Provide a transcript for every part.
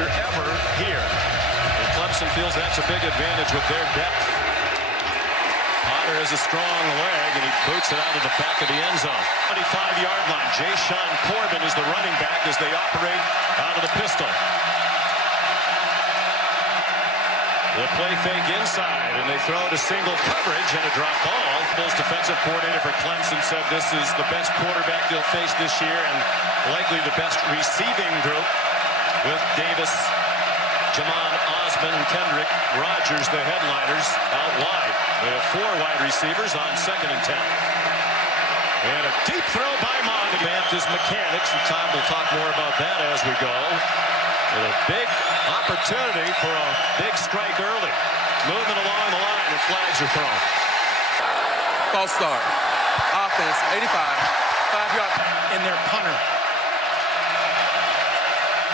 ever here. And Clemson feels that's a big advantage with their depth. Potter has a strong leg, and he boots it out of the back of the end zone. 25-yard line. Jashawn Corbin is the running back as they operate out of the pistol. The play fake inside, and they throw to single coverage and a drop ball. Bulls defensive coordinator for Clemson said this is the best quarterback they'll face this year and likely the best receiving group with Davis, Jamon Osmond, and Kendrick Rogers, the headliners, out wide. They have 4 wide receivers on 2nd and 10. And a deep throw by Montague. His mechanics, and Tom will talk more about that as we go. With a big opportunity for a big strike early. Moving along the line, and flags are thrown. False start. Offense, 85. 5-yard in their punter.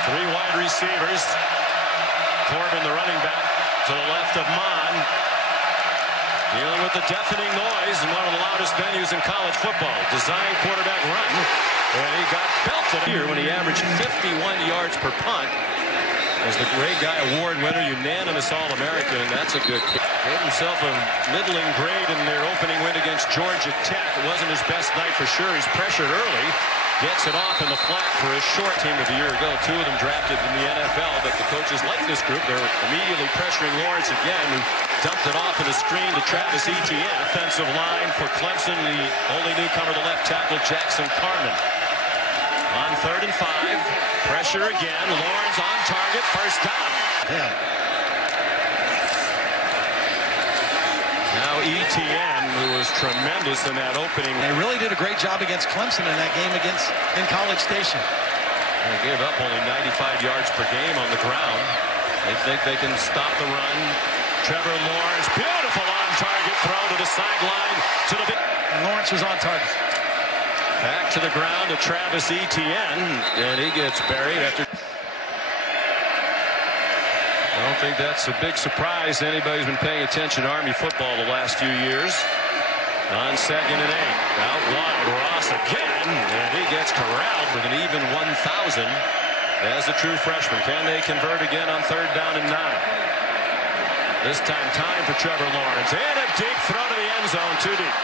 3 wide receivers. Corbin, the running back, to the left of Mon. Dealing with the deafening noise in one of the loudest venues in college football. Design quarterback run. And he got belted here when he averaged 51 yards per punt. As the Great Guy Award winner, unanimous All-American, and that's a good kick. Gave himself a middling grade in their opening win against Georgia Tech. It wasn't his best night for sure. He's pressured early. Gets it off in the flat for his short team of the year ago. 2 of them drafted in the NFL, but the coaches like this group. They're immediately pressuring Lawrence again, who dumped it off in a screen to Travis Etienne. Offensive line for Clemson, the only newcomer to left tackle, Jackson Carman. On 3rd and 5, pressure again. Lawrence on target, first down. Yeah. Now Etienne, who was tremendous in that opening. They really did a great job against Clemson in that game in College Station. They gave up only 95 yards per game on the ground. They think they can stop the run. Trevor Lawrence, beautiful on target throw to the sideline to the big. Lawrence was on target. Back to the ground to Travis Etienne, and he gets buried after. I don't think that's a big surprise to anybody who's been paying attention to Army football the last few years. On 2nd and 8, out wide, Ross again, and he gets corralled with an even 1,000 as a true freshman. Can they convert again on 3rd down and 9? This time for Trevor Lawrence, and a deep throw to the end zone, too deep.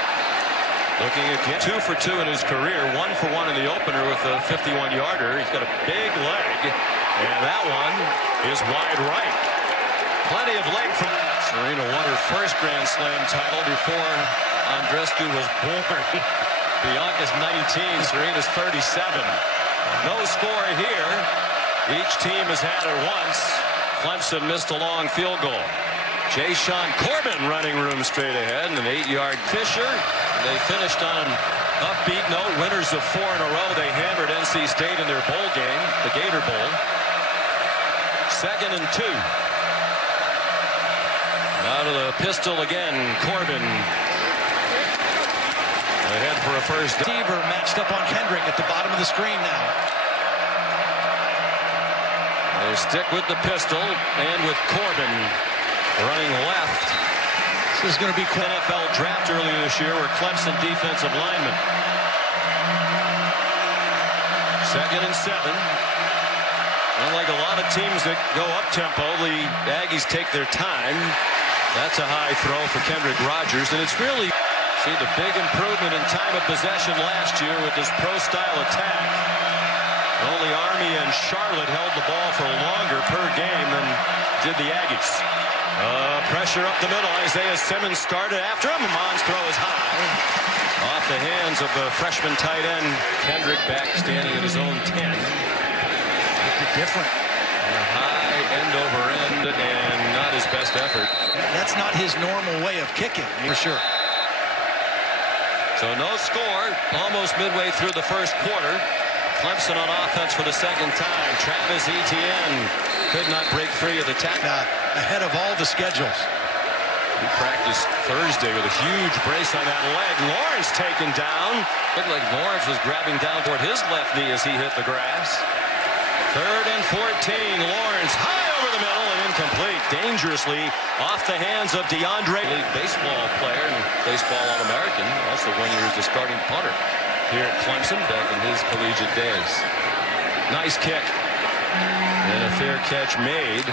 Looking again, 2 for 2 in his career, 1 for 1 in the opener with a 51-yarder. He's got a big leg, and that one is wide right. Plenty of leg from Serena won her first Grand Slam title before Andreescu was born. Bianca's 19, Serena's 37. No score here. Each team has had it once. Clemson missed a long field goal. Jashawn Corbin running room straight ahead, and an 8-yard Fisher. They finished on an upbeat note. Winners of 4 in a row. They hammered NC State in their bowl game, the Gator Bowl. 2nd and 2. Out of the pistol again, Corbin. Ahead for a first. Receiver matched up on Kendrick at the bottom of the screen now. They stick with the pistol and with Corbin running left. This is going to be NFL draft earlier this year were Clemson defensive linemen. 2nd and 7. Unlike a lot of teams that go up-tempo, the Aggies take their time. That's a high throw for Kendrick Rogers, and it's really see the big improvement in time of possession last year with this pro-style attack. Only Army and Charlotte held the ball for longer per game than did the Aggies. Pressure up the middle. Isaiah Simmons started after him. Amon's throw is high. Off the hands of the freshman tight end. Kendrick back standing at his own 10. Different. High end over end and not his best effort. That's not his normal way of kicking, for sure. So no score. Almost midway through the first quarter. Clemson on offense for the 2nd time. Travis Etienne could not break free of the tackle. Ahead of all the schedules. He practiced Thursday with a huge brace on that leg. Lawrence taken down. Looked like Lawrence was grabbing down toward his left knee as he hit the grass. 3rd and 14. Lawrence high over the middle and incomplete. Dangerously off the hands of DeAndre. Baseball player and baseball All-American. Also 1 year as the starting punter here at Clemson back in his collegiate days. Nice kick. And a fair catch made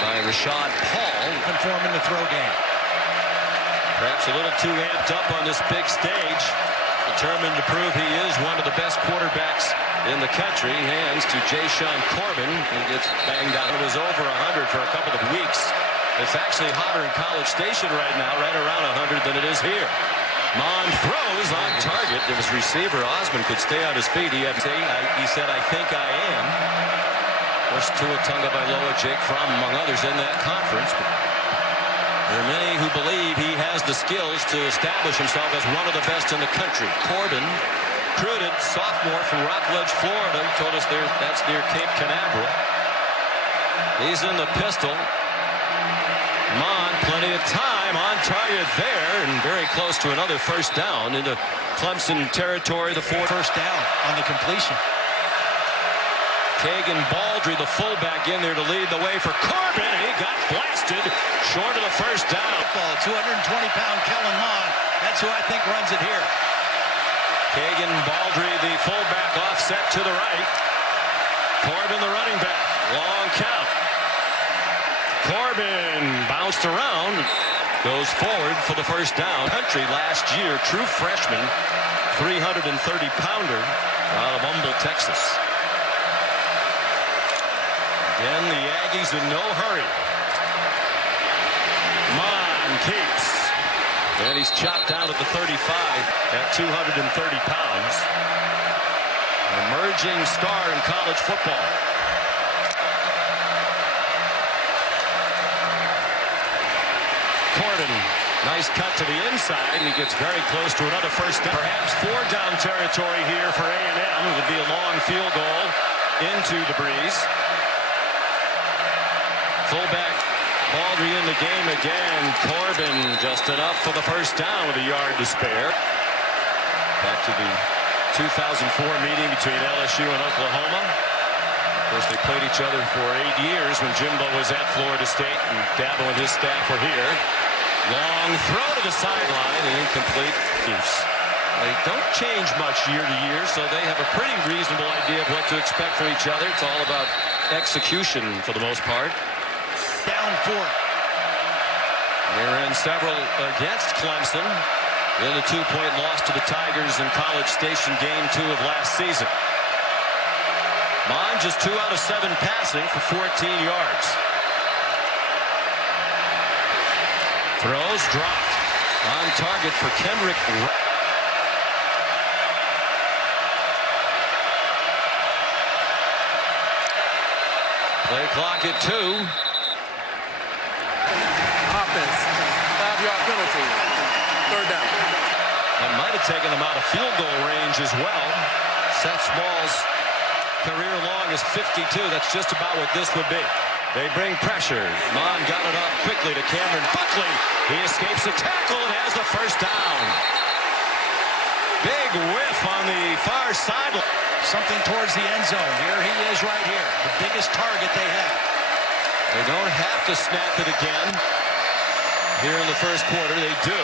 by Rashad Paul. Conforming the throw game. Perhaps a little too amped up on this big stage. Determined to prove he is one of the best quarterbacks in the country. Hands to Jashaun Corbin. He gets banged out. It was over 100 for a couple of weeks. It's actually hotter in College Station right now, right around 100 than it is here. Mon throws on target. It was receiver Osmond could stay on his feet. He said, "I think I am." Of course, Tua Tagovailoa, Jake Fromm, among others, in that conference. But there are many who believe he has the skills to establish himself as one of the best in the country. Corbin, recruited sophomore from Rockledge, Florida, told us that's near Cape Canaveral. He's in the pistol. Mon, plenty of time on target there, and very close to another first down into Clemson territory. The first down on the completion. Kagan Baldry, the fullback, in there to lead the way for Corbin, and he got blasted short of the first down. 220-pound Kellen Mond. That's who I think runs it here. Kagan Baldry, the fullback, offset to the right. Corbin, the running back. Long count. Corbin bounced around, goes forward for the first down. Country last year, true freshman, 330-pounder out of Humble, Texas. Again, the Aggies in no hurry. Mon keeps. And he's chopped out at the 35 at 230 pounds. Emerging star in college football. Corbin, nice cut to the inside, and he gets very close to another first down. Perhaps 4-down territory here for A&M. It would be a long field goal into the breeze. Fullback Baldry in the game again. Corbin just enough for the first down with a yard to spare. Back to the 2004 meeting between LSU and Oklahoma. Of course, they played each other for 8 years when Jimbo was at Florida State and Dabo and his staff were here. Long throw to the sideline and incomplete. They don't change much year to year, so they have a pretty reasonable idea of what to expect from each other. It's all about execution for the most part. Down 4. They're in several against Clemson in the 2-point loss to the Tigers in College Station game 2 of last season. Mon just 2 out of 7 passing for 14 yards. Throws dropped. On target for Kendrick. Play clock at 2. Offense, 5-yard penalty. 3rd down. That might have taken them out of field goal range as well. Seth Small's career long is 52. That's just about what this would be. They bring pressure. Mon got it off quickly to Cameron Buckley. He escapes the tackle and has the first down. Big whiff on the far sideline. Something towards the end zone. Here he is right here. The biggest target they have. They don't have to snap it again. Here in the first quarter, they do.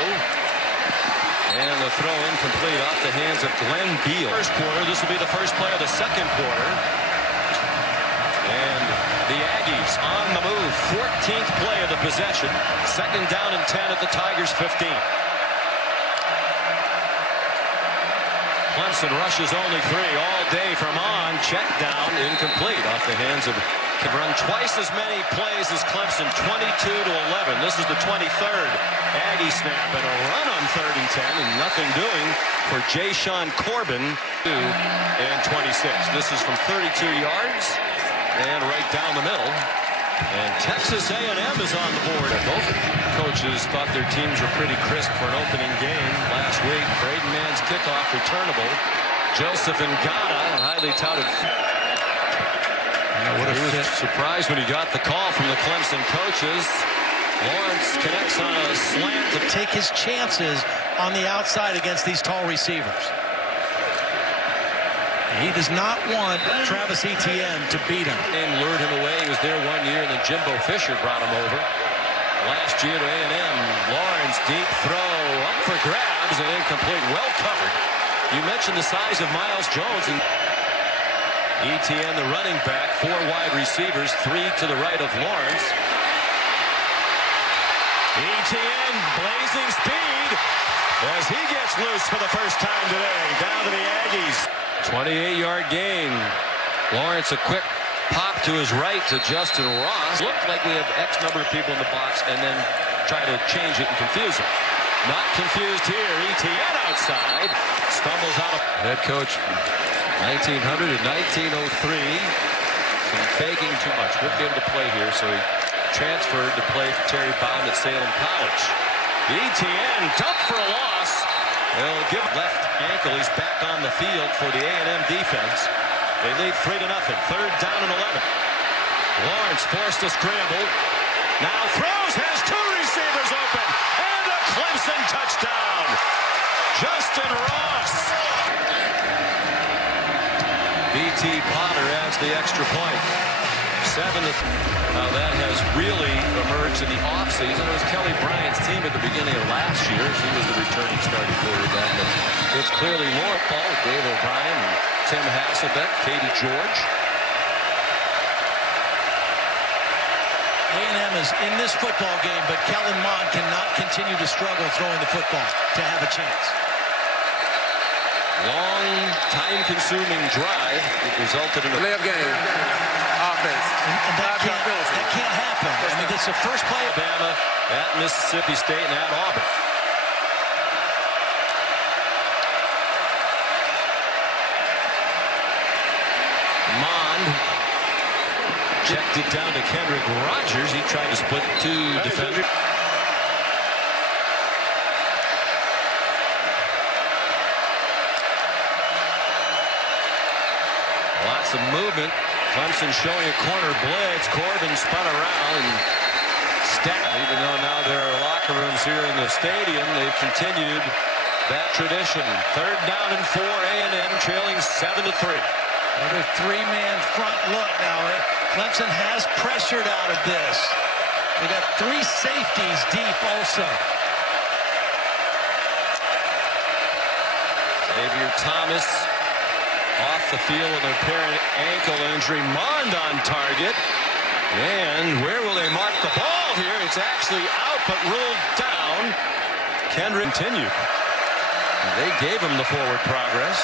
And the throw incomplete off the hands of Glenn Beal. First quarter, this will be the first play of the second quarter. And the Aggies on the move. 14th play of the possession. 2nd down and 10 at the Tigers' 15. Clemson rushes only 3 all day from on. Check down, incomplete off the hands of. Can run twice as many plays as Clemson, 22-11. This is the 23rd Aggie snap and a run on 3rd and 10, and nothing doing for Jashaun Corbin. 2 and 26. This is from 32 yards and right down the middle. And Texas A&M is on the board. Both coaches thought their teams were pretty crisp for an opening game last week. Braden Mann's kickoff returnable. Joseph Ngata, highly touted. He was surprised when he got the call from the Clemson coaches. Lawrence connects on a slant to take his chances on the outside against these tall receivers. He does not want Travis Etienne to beat him. And lured him away. He was there 1 year, and then Jimbo Fisher brought him over. Last year to A&M. Lawrence, deep throw, up for grabs, and incomplete. Well covered. You mentioned the size of Miles Jones. And Etienne, the running back, 4 wide receivers, 3 to the right of Lawrence. Etienne, blazing speed as he gets loose for the first time today. Down to the Aggies. 28-yard gain. Lawrence, a quick pop to his right to Justin Ross. Looked like we have X number of people in the box and then try to change it and confuse him. Not confused here. Etienne outside. Stumbles out of head coach 1900 and 1903. Faking too much. Wouldn't be able to play here, so he transferred to play for Terry Bowden at Salem College. Etienne dumped for a loss. They'll give left ankle. He's back on the field for the A&M defense. They lead 3-0. 3rd down and 11. Lawrence forced to scramble. Now throws, has 2 receivers open, and a Clemson touchdown. Justin Ross. B.T. Potter adds the extra point. 7. Now that has really emerged in the offseason. It was Kelly Bryant's team at the beginning of last year. He was the returning starting quarterback. But it's clearly more Paul, Dave O'Brien, and Tim Hasselbeck, Katie George. A&M is in this football game, but Kellen Mond cannot continue to struggle throwing the football to have a chance. Long, time-consuming drive. It resulted in a Layup game. Offense. And that can't happen. I mean, it's the first play. Alabama, at Mississippi State, and at Auburn. Mond checked it down to Kendrick Rogers. He tried to split 2 defenders. Lots of movement. Clemson showing a corner blitz. Corbin spun around and stacked. Even though now there are locker rooms here in the stadium, they've continued that tradition. 3rd down and 4. A&M trailing 7-3. Another 3-man front look now. Clemson has pressured out of this. They got 3 safeties deep also. Xavier Thomas off the field with an apparent ankle injury. Mond on target. And where will they mark the ball here? It's actually out, but ruled down. Kendrick continued. They gave him the forward progress.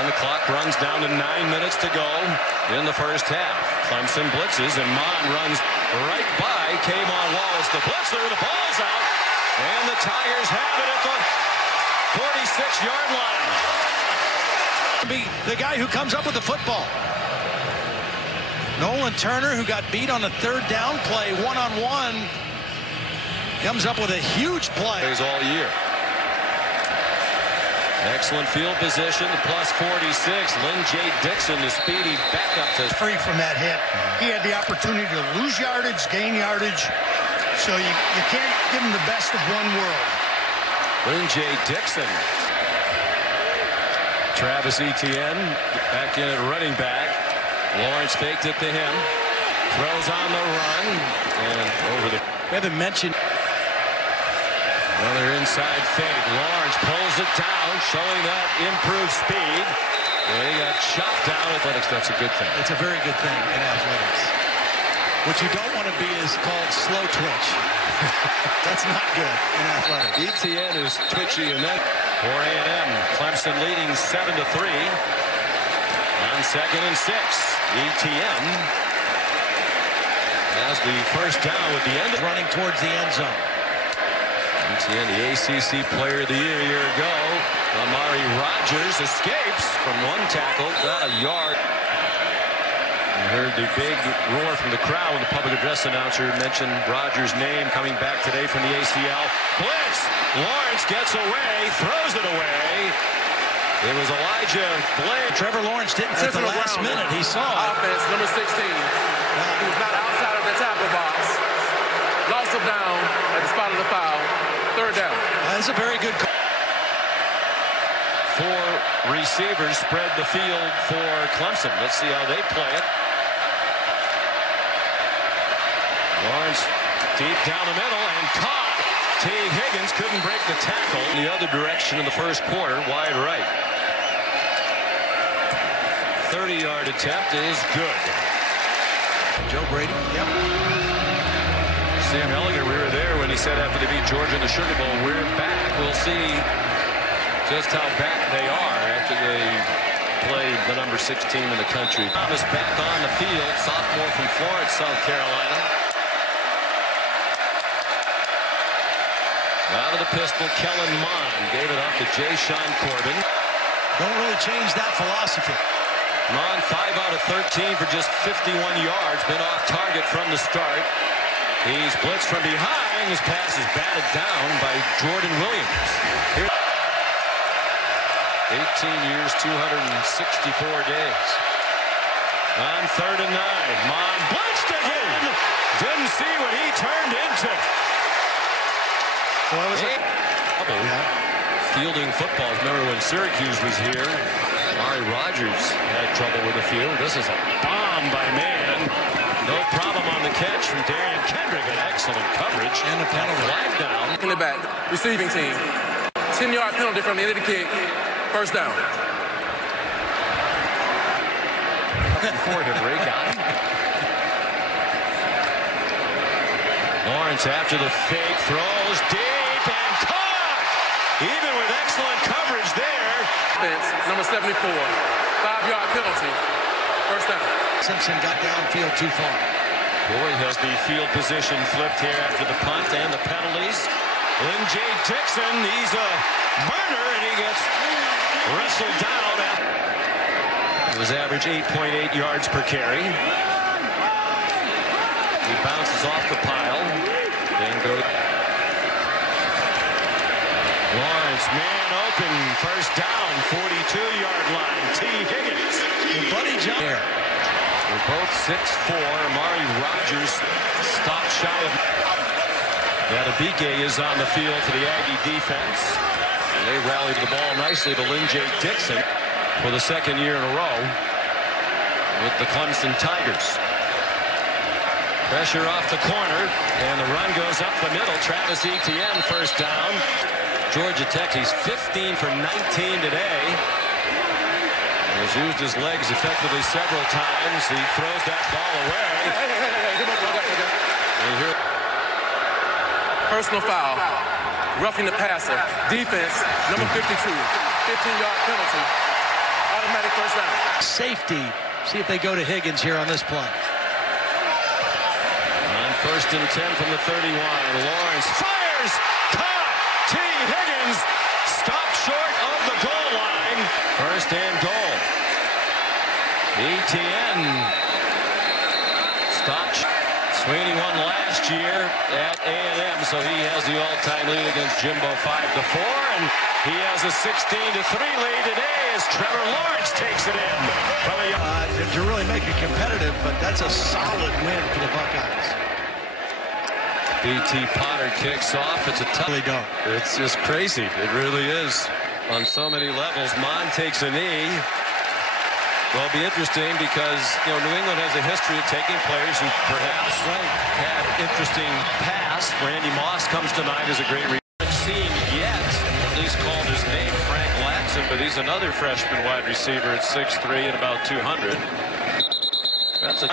And the clock runs down to 9 minutes to go in the first half. Clemson blitzes, and Mond runs right by K'Von Wallace, the blitzer. The ball's out, and the Tigers have it at the 46-yard line. Be the guy who comes up with the football. Nolan Turner, who got beat on a 3rd down play, one-on-one, comes up with a huge play. Plays all year. Excellent field position, the +46. Lynn J. Dixon, the speedy backup to free from that hit. He had the opportunity to lose yardage, gain yardage. So you can't give him the best of one world. Lynn J. Dixon. Travis Etienne back in at running back. Lawrence faked it to him. Throws on the run. And over the... We haven't mentioned... Another inside fake. Lawrence pulls it down, showing that improved speed. And he got shot down. Athletics, that's a good thing. It's a very good thing in athletics. What you don't want to be is called slow twitch. That's not good in athletics. Etienne is twitchy in that. For A&M, Clemson leading 7-3 on 2nd and 6. Etienne has the first down with the end. Running towards the end zone. Etienne, the ACC Player of the Year a year ago. Amari Rogers escapes from 1 tackle, got a yard. You heard the big roar from the crowd when the public address announcer mentioned Rogers' name coming back today from the ACL. Blitz! Lawrence gets away, throws it away. It was Elijah Blake. Trevor Lawrence didn't at the last minute. He saw it. Offense, number 16. He was not outside of the tackle box. Lost him down at the spot of the foul. 3rd down. That's a very good call. 4 receivers spread the field for Clemson. Let's see how they play it. Lawrence deep down the middle and caught. T. Higgins couldn't break the tackle. In the other direction in the first quarter, wide right. 3rd 30-yard attempt is good. Joe Brady. Yep. Sam Ellinger, we were there when he said after they beat Georgia in the Sugar Bowl, we're back. We'll see just how back they are after they play the number 6 team in the country. Thomas back on the field, sophomore from Florence, South Carolina. Out of the pistol, Kellen Mond gave it up to Jay-Sean Corbin. Don't really change that philosophy. Mond 5 out of 13 for just 51 yards. Been off target from the start. He's blitzed from behind. His pass is batted down by Jordan Williams. Here, 18 years, 264 days. On 3rd and 9. Mond blitzed again. Didn't see what he turned into. Well, was it? Fielding footballs. Remember when Syracuse was here? Amari Rogers had trouble with the field. This is a bomb by Mann. No problem on the catch from Darian Kendrick. An excellent coverage. And a penalty. Flag down. In the back, receiving team. 10-yard penalty from the end of the kick. First down. For him, Ray got him. Lawrence after the fake throws deep and caught. Even with excellent coverage there. Number 74. 5-yard penalty. First down. Simpson got downfield too far. Boy, has the field position flipped here after the punt and the penalties. Lynn-J. Dixon, he's a burner, and he gets wrestled down. It was average 8.8 yards per carry. He bounces off the pile. Then goes. Lawrence, man open, first down, 42-yard line. T. Higgins. And Buddy John. They're both 6'4". Amari Rogers stopped shy of. Adebike is on the field for the Aggie defense. And they rallied the ball nicely to Lynn-J. Dixon for the 2nd year in a row with the Clemson Tigers. Pressure off the corner, and the run goes up the middle. Travis Etienne, first down. Georgia Tech, he's 15 for 19 today. He's used his legs effectively several times. He throws that ball away. Personal foul. Roughing the passer. Defense, number 52. 15-yard penalty. Automatic first down. Safety. See if they go to Higgins here on this play. On 1st and 10 from the 31. Lawrence fires. Caught. T. Higgins stopped short of the goal line. 1st and goal. Etienne stopped. Sweeney won last year at A&M, so he has the all-time lead against Jimbo 5-4, and he has a 16-3 lead today as Trevor Lawrence takes it in. To really make it competitive, but that's a solid win for the Buckeyes. B.T. Potter kicks off. It's a tough. Really don't. It's just crazy. It really is on so many levels. Mond takes a knee. Well, it'll be interesting because, New England has a history of taking players who perhaps had interesting past. Randy Moss comes to mind as a great seen yet, at least called his name, Frank Latson, but he's another freshman wide receiver at 6'3" and about 200. That's a...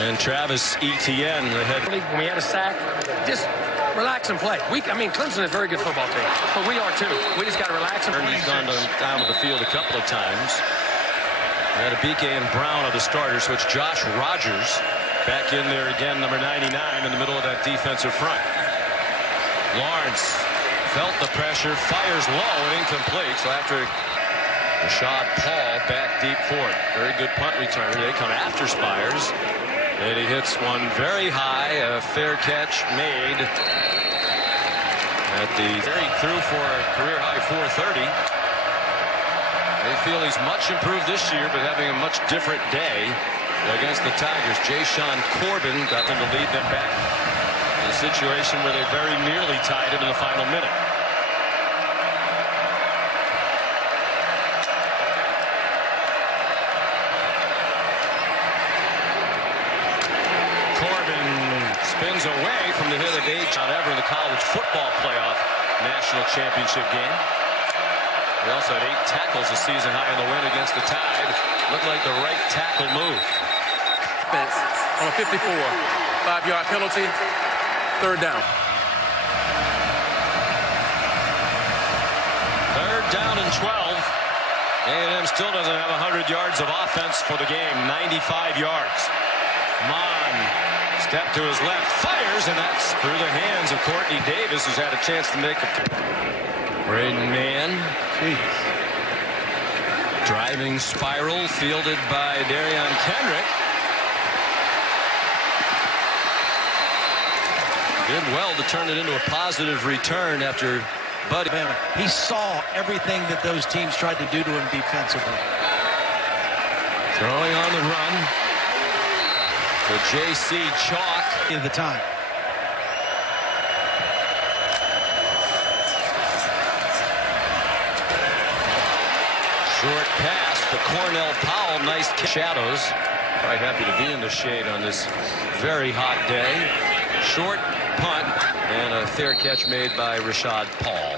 And Travis Etienne, the head. When we had a sack, just relax and play. Clemson is a very good football team, but we are too. We just got to relax and play. He's gone down to the field a couple of times. Adebike and Brown are the starters, so it's Josh Rogers back in there again, number 99, in the middle of that defensive front. Lawrence felt the pressure, fires low and incomplete. So after Rashad Paul back deep for it. Very good punt return. They come after Spires. And he hits one very high, a fair catch made at the through for a career high 430. They feel he's much improved this year, but having a much different day against the Tigers. Jay-Sean Corbin got them to lead them back in a situation where they very nearly tied it in the final minute. Spins away from the hit of H. Ever in the college football playoff national championship game. He also had 8 tackles a season high in the win against the Tide. Looked like the right tackle move. On a 54, 5-yard penalty, 3rd down. 3rd down and 12. A&M still doesn't have 100 yards of offense for the game. 95 yards. Mon, step to his left, fires, and that's through the hands of Courtney Davis, who's had a chance to make a... Braden Mann. Driving spiral, fielded by Darion Kendrick. Did well to turn it into a positive return after Buddy. He saw everything that those teams tried to do to him defensively. Throwing on the run to J.C. Chalk. At the time. Short pass to Cornell Powell. Nice shadows. Quite happy to be in the shade on this very hot day. Short punt and a fair catch made by Rashad Paul.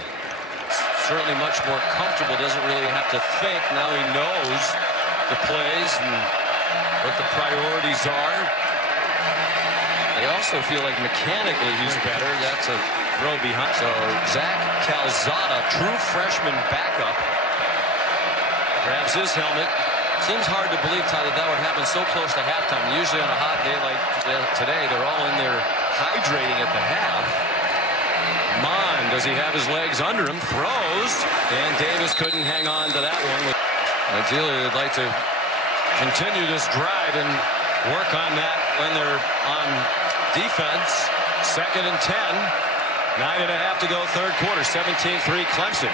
Certainly much more comfortable. Doesn't really have to think. Now he knows the plays and what the priorities are. They also feel like mechanically he's better. That's a throw behind. So Zach Calzada, true freshman backup, grabs his helmet. Seems hard to believe, Todd, that would happen so close to halftime. Usually on a hot day like today, they're all in there hydrating at the half. Mon, does he have his legs under him? Throws, and Davis couldn't hang on to that one. Ideally, they'd like to continue this drive and work on that when they're on defense. 2nd and 10. 9.5 to go, 3rd quarter. 17-3 Clemson.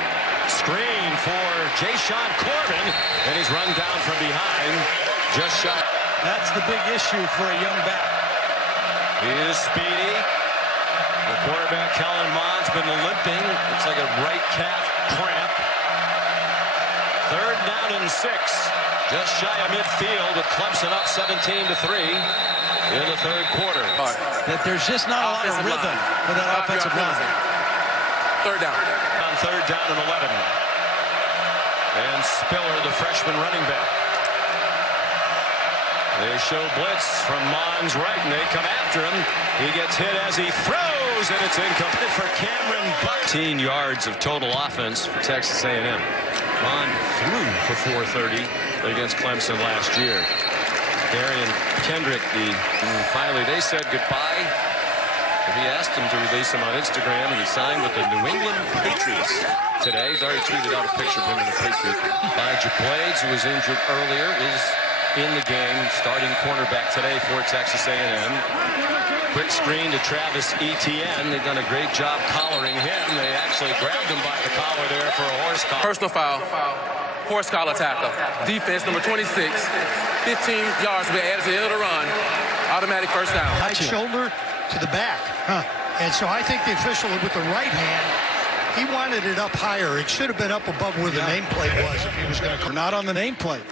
Screen for Jashawn Corbin, and he's run down from behind. Just shot. That's the big issue for a young back. He is speedy. The quarterback, Kellen Mond's been limping. Looks like a right calf cramp. 3rd down and 6. Just shy of midfield with Clemson up 17-3 in the 3rd quarter. That there's just not a lot of rhythm for that offensive line. 3rd down. On 3rd down and 11. And Spiller, the freshman running back. They show blitz from Mond's right, and they come after him. He gets hit as he throws, and it's incomplete for Cameron Buck. 15 yards of total offense for Texas A&M. Mond threw for 430 against Clemson last year. Darion Kendrick, finally they said goodbye. He asked him to release him on Instagram, and he signed with the New England Patriots today. He's already tweeted out a picture of him in the Patriots. Elijah Blades, who was injured earlier, is in the game, starting cornerback today for Texas A&M. Quick screen to Travis Etienne. They've done a great job collaring him. They actually grabbed him by the collar there for a horse collar. Personal foul. Horse collar tackle. Defense number 26. 15 yards to be added to the end of the run. Automatic 1st down. Right shoulder to the back. And so I think the official with the right hand, he wanted it up higher. It should have been up above where the nameplate was if he was going to. Not on the nameplate.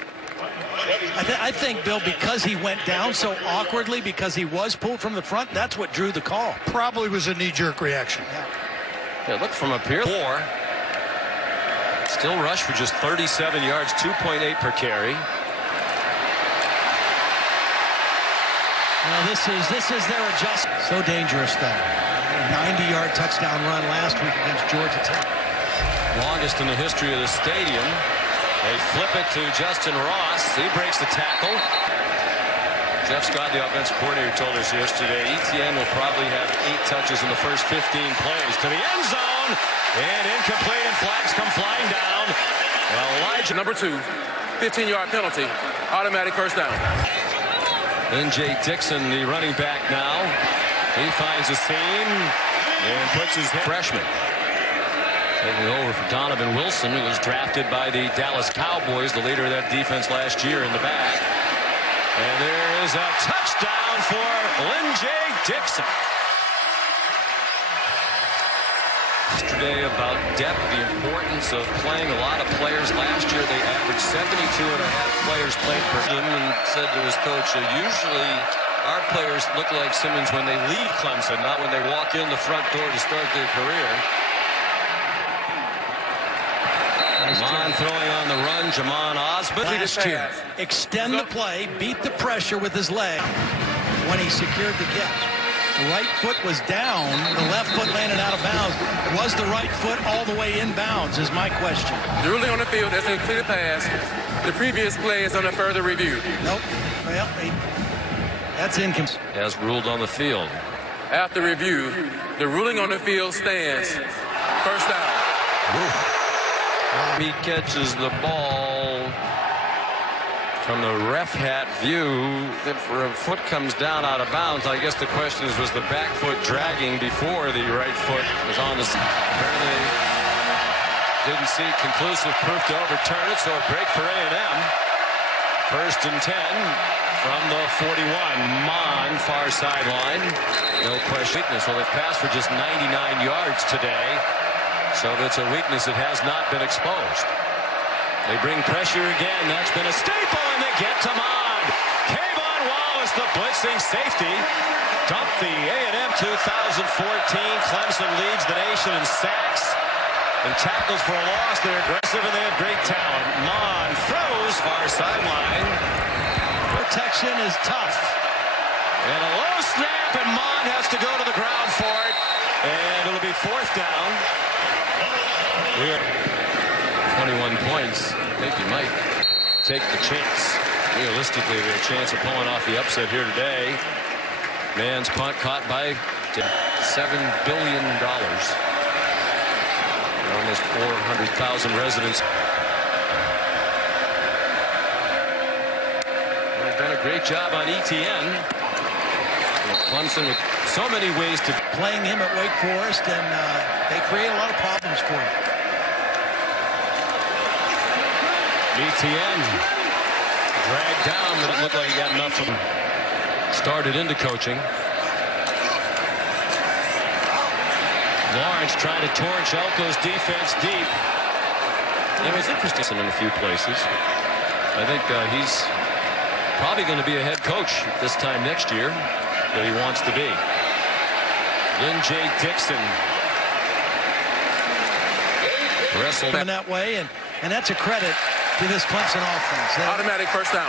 I think, Bill, because he went down so awkwardly, because he was pulled from the front, that's what drew the call. Probably was a knee-jerk reaction. Yeah, look from up here. 4. Still rush for just 37 yards, 2.8 per carry. Well, this is their adjustment. So dangerous, though. 90-yard touchdown run last week against Georgia Tech. Longest in the history of the stadium. They flip it to Justin Ross. He breaks the tackle. Jeff Scott, the offensive coordinator, told us yesterday Etienne will probably have 8 touches in the first 15 plays. To the end zone, and incomplete, and flags come flying down. Well, Elijah. Number 2, 15-yard penalty. Automatic 1st down. N.J. Dixon, the running back now. He finds a seam and puts his freshman. Taking over for Donovan Wilson, who was drafted by the Dallas Cowboys, the leader of that defense last year in the back. And there is a touchdown for Lyn-J Dixon. Yesterday about depth, the importance of playing a lot of players. Last year they averaged 72.5 players played per game, and said to his coach, usually our players look like Simmons when they leave Clemson, not when they walk in the front door to start their career. Mon throwing on the run. Jamon Osmond. Last year, extend the play, beat the pressure with his leg when he secured the catch. The right foot was down. The left foot landed out of bounds. Was the right foot all the way in bounds is my question. The ruling on the field is a clear pass. The previous play is under further review. Nope. Well, that's inconsistent. As ruled on the field. After review, the ruling on the field stands. First down. He catches the ball from the ref hat view. The foot comes down out of bounds. I guess the question is, was the back foot dragging before the right foot was on the... Apparently didn't see conclusive proof to overturn it, so a break for A&M. First and 10 from the 41. Mon, far sideline. No question. Well, they've passed for just 99 yards today, so that's a weakness that has not been exposed. They bring pressure again. That's been a staple, and they get to Mon. Kayvon Wallace, the blitzing safety, dumped the A&M 2014. Clemson leads the nation in sacks and tackles for a loss. They're aggressive, and they have great talent. Mon throws far sideline. Protection is tough. And a low snap, and Mon has to go to the ground for it. And it'll be fourth down. We're 21 points. I think you might take the chance. Realistically, we have a chance of pulling off the upset here today. Man's punt caught by $7 billion. Almost 400,000 residents. They've done a great job on ETN. Clemson with so many ways to... Playing him at Wake Forest, and they create a lot of problems for him. ETN dragged down, but it looked like he got enough of him. Started into coaching. Lawrence trying to torch Elko's defense deep. It was interesting in a few places. I think he's probably going to be a head coach this time next year that he wants to be. Lynn J. Dixon wrestled in that way, and that's a credit to this Clemson offense. Automatic first down.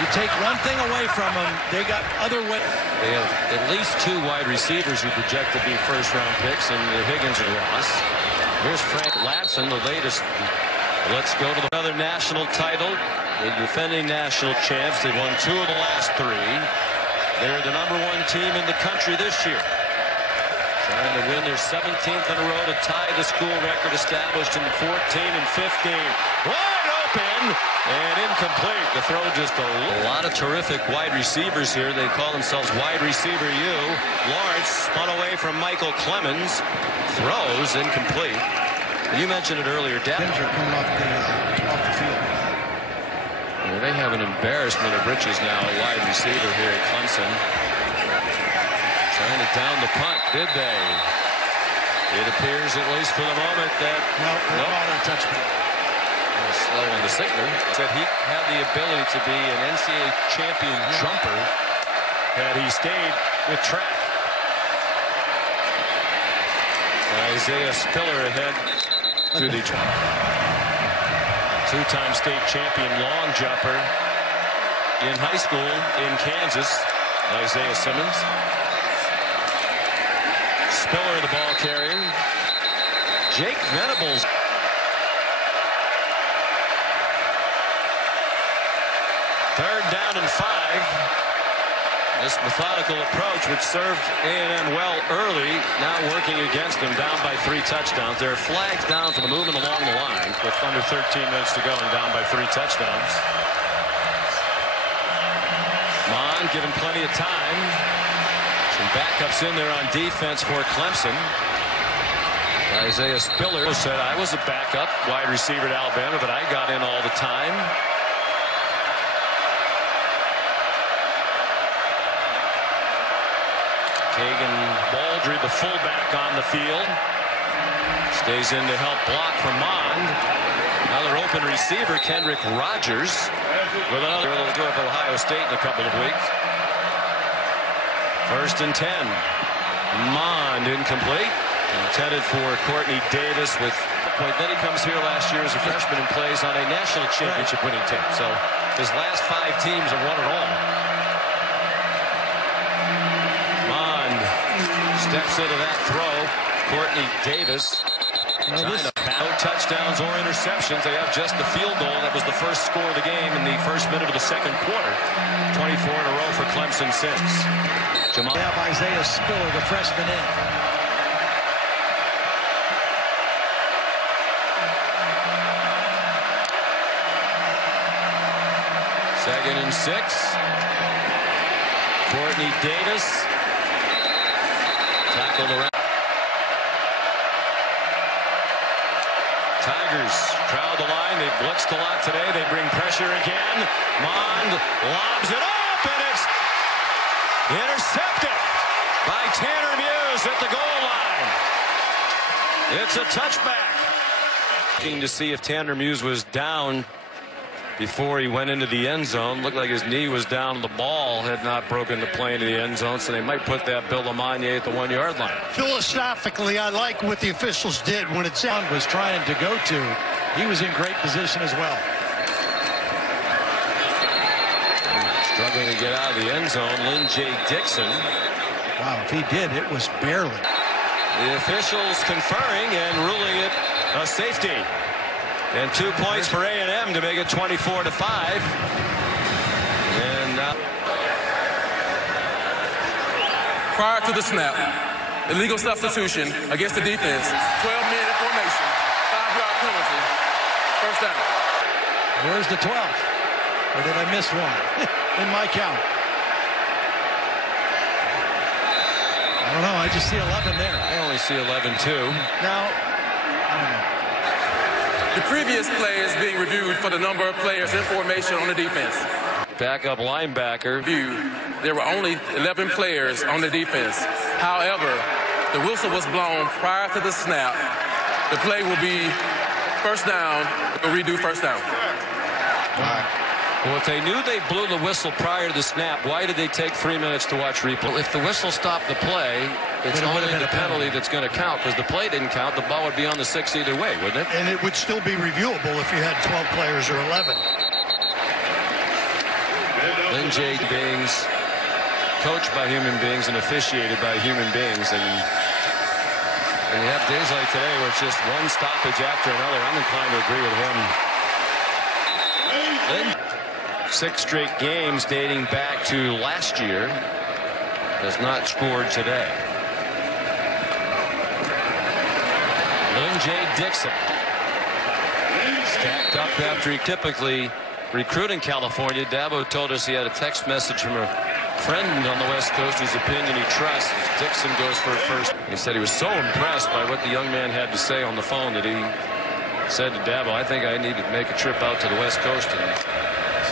You take one thing away from them, they got other ways. They have at least two wide receivers who project to be first-round picks, and Higgins and Ross. Here's Frank Ladson, the latest. Let's go to another national title. The defending national champs. They won 2 of the last 3. They're the #1 team in the country this year. Trying to win their 17th in a row to tie the school record established in 14 and 15. Wide open and incomplete. The throw just a lot of terrific wide receivers here. They call themselves wide receiver U. Lawrence spun away from Michael Clemens. Throws incomplete. You mentioned it earlier. Denver coming off the field. Well, they have an embarrassment of riches now, a wide receiver here at Clemson. Trying to down the punt, did they? It appears, at least for the moment, that... No touchdown. Slow on the signal. Said he had the ability to be an NCAA champion jumper had he stayed with track. Isaiah Spiller ahead to the two-time state champion long jumper in high school in Kansas, Isaiah Simmons. Spiller, the ball carrier. Jake Venables. Third down and 5. This methodical approach, which served A&M well early, now working against them, down by 3 touchdowns. There are flags down for the movement along the line with under 13 minutes to go and down by 3 touchdowns. Mon given plenty of time. Some backups in there on defense for Clemson. Isaiah Spiller said, I was a backup wide receiver at Alabama, but I got in all the time. Kagan Baldry, the fullback, on the field. Stays in to help block for Mond. Another open receiver, Kendrick Rogers, with another. They'll go up Ohio State in a couple of weeks. First and 10. Mond incomplete. Intended for Courtney Davis with point. Then he comes here last year as a freshman and plays on a national championship winning team. So his last 5 teams have won it all. Mond steps into that throw. Courtney Davis. No touchdowns or interceptions. They have just the field goal. That was the first score of the game in the first minute of the second quarter. 24 in a row for Clemson since. They have Isaiah Spiller, the freshman, in. Second and 6. Courtney Davis tackled around. Tigers crowd the line. They've blitzed a lot today. They bring pressure again. Mond lobs it up, and it's intercepted by Tanner Muse at the goal line. It's a touchback. Looking to see if Tanner Muse was down before he went into the end zone. Looked like his knee was down. The ball had not broken the plane to the end zone, so they might put that Bill Lamagna at the 1-yard line. Philosophically, I like what the officials did when it's Mond was trying to go to. He was in great position as well. Struggling to get out of the end zone, Lynn J. Dixon. Wow, if he did, it was barely. The officials conferring and ruling it a safety. And 2 points for A&M to make it 24-5. And Prior to the snap, illegal substitution against the defense. 12 men in formation. 5-yard penalty. First down. Where's the 12th? Or did I miss one? In my count. I don't know. I just see 11 there. I only see 11 too. Now, I don't know. The previous play is being reviewed for the number of players in formation on the defense. Backup linebacker. There were only 11 players on the defense. However, the whistle was blown prior to the snap. The play will be first down. We'll redo first down. Well, if they knew they blew the whistle prior to the snap, why did they take 3 minutes to watch replay? If the whistle stopped the play, it's only the penalty that's going to count, because the play didn't count. The ball would be on the 6 either way, wouldn't it? And it would still be reviewable if you had 12 players or 11. Lynn J. Bings, coached by human beings and officiated by human beings. And you have days like today where it's just one stoppage after another. I'm inclined to agree with him. Lynn, 6 straight games dating back to last year, has not scored today. Lynn J. Dixon stacked up after he typically recruit in California. Dabo told us he had a text message from a friend on the West Coast whose opinion he trusts. Dixon goes for it first. He said he was so impressed by what the young man had to say on the phone that he said to Dabo, I think I need to make a trip out to the West Coast and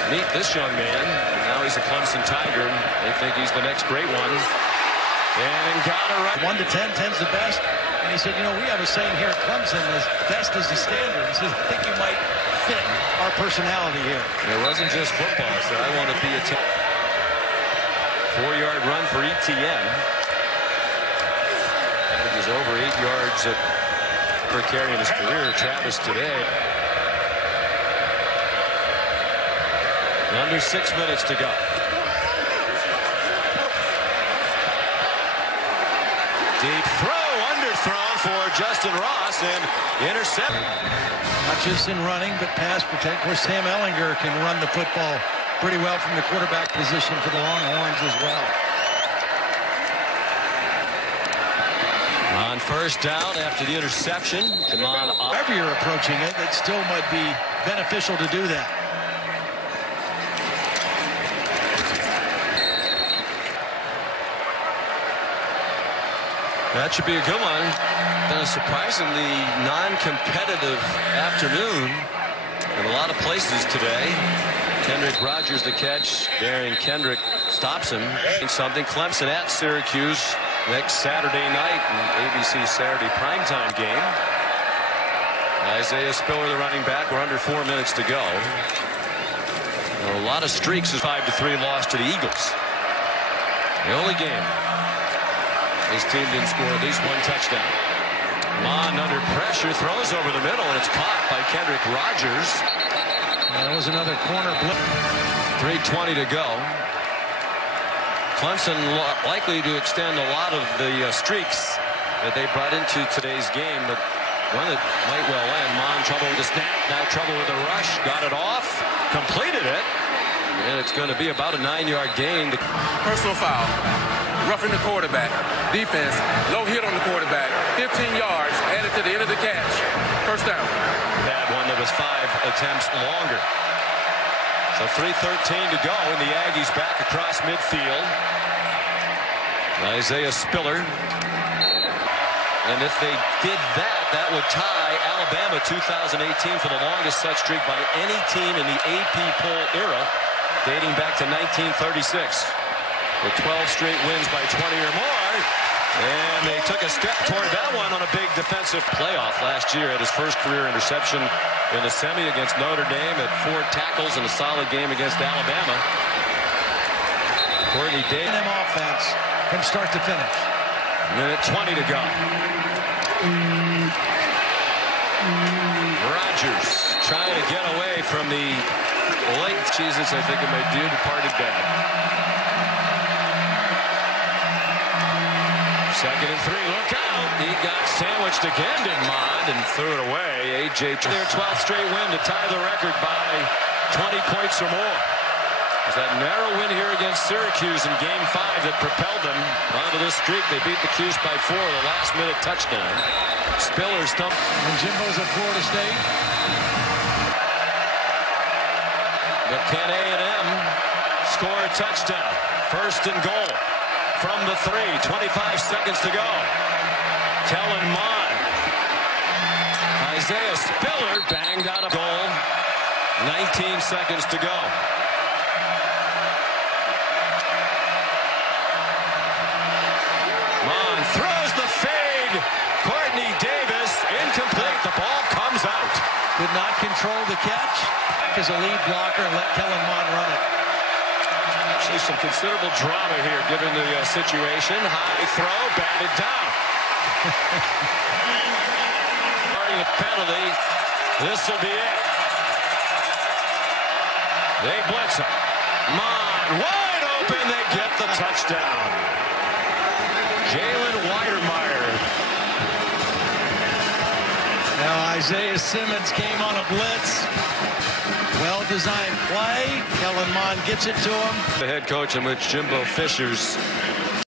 meet this young man. And now he's a Clemson Tiger. They think he's the next great one. And got it right. 1 to 10, 10's the best. And he said, you know, we have a saying here at Clemson, as best is the standard. He says, I think you might fit our personality here. It wasn't just football. He said, I want to be a 4-yard run for ETN. Averages over 8 yards per carry in his career. Travis today. Under 6 minutes to go. Deep throw, underthrown for Justin Ross, and intercept. Not just in running, but pass protect. Of course, Sam Ehlinger can run the football pretty well from the quarterback position for the Longhorns as well. On first down after the interception, However you're approaching it, it still might be beneficial to do that. That should be a good one. Been a surprisingly non-competitive afternoon in a lot of places today. Kendrick Rogers the catch. Darian Kendrick stops him. Something. Clemson at Syracuse next Saturday night, an ABC Saturday primetime game. Isaiah Spiller, the running back. We're under 4 minutes to go. A lot of streaks. 5-3 loss to the Eagles. The only game his team didn't score at least one touchdown. Mond under pressure, throws over the middle, and it's caught by Kendrick Rogers. That was another corner blitz. 3:20 to go. Clemson likely to extend a lot of the streaks that they brought into today's game, but one that might well end. Mond trouble with the snap, now trouble with the rush, got it off, completed it, and it's going to be about a 9-yard gain. Personal foul, roughing the quarterback. Defense, low hit on the quarterback. 15 yards added to the end of the catch. First down. That one that was 5 attempts longer. So 3:13 to go, and the Aggies back across midfield. Isaiah Spiller. And if they did that, that would tie Alabama 2018 for the longest such streak by any team in the AP poll era, dating back to 1936. With 12 straight wins by 20 or more. And they took a step toward that one on a big defensive playoff last year at his first career interception in the semi against Notre Dame, at 4 tackles in a solid game against Alabama. Courtney Davis. Offense from start to finish. Minute 20 to go. Rogers trying to get away from the late Jesus, I think, of my dear departed dad. 2nd and 3, look out. He got sandwiched again, did Mond, and threw it away. A.J. their 12th straight win to tie the record by 20 points or more. It was that narrow win here against Syracuse in Game 5 that propelled them onto this streak. They beat the Cuse by 4, the last-minute touchdown. Spiller stumped. And Jimbo's at Florida State. But can A&M score a touchdown? 1st and goal from the 3. 25 seconds to go. Kellen Mond. Isaiah Spiller banged out a goal. 19 seconds to go. Mond throws the fade. Courtney Davis incomplete. The ball comes out. Did not control the catch as a lead blocker and let Kellen Mond run it. Actually, some considerable drama here given the situation. High throw, batted down. Starting a penalty. This will be it. They blitz him. Mond wide open. They get the touchdown. Jalen Weidermeyer. Now Isaiah Simmons came on a blitz. Well-designed play. Kellen Mond gets it to him. The head coach in which Jimbo Fisher's